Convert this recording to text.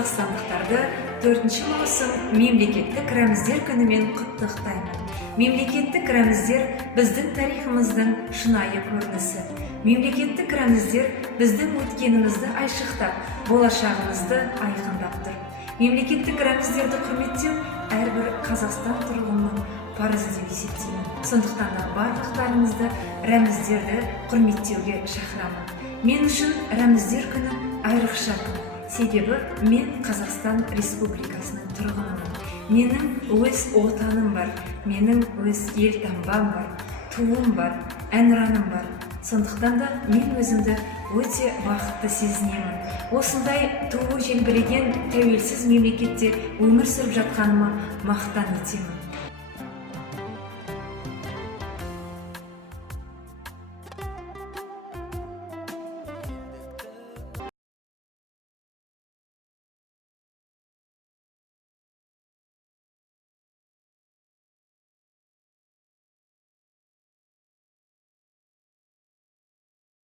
қазақстандықтарды 4 маусым мемлекеттік рәміздер күнімен құттықтаймын. Мемлекеттік рәміздер біздің тарихымыздың шынайы көрінісі. Мемлекеттік рәміздер біздің өткенімізді айшықтап, болашағымызды айқындап тұр. Мемлекеттік рәміздерді құрметтеу әрбір Қазақстан тұрғынының парызы деп есептеймін. Сондықтан да барлықтарыңызды рәміздерді құрметтеуге шақырамын. Мен үшін рәміздер күні айрықша күн. Себебі мен Қазақстан Республикасының тұрғынымын. Менің өз отаным бар, менің өз елтаңбам бар, туым бар, әнұраным бар. Сондықтан да мен өзімді өте бақытты сезінемін. Осындай туы желбіреген тәуелсіз мемлекетте өмір сүріп жатқаныма мақтан етемін.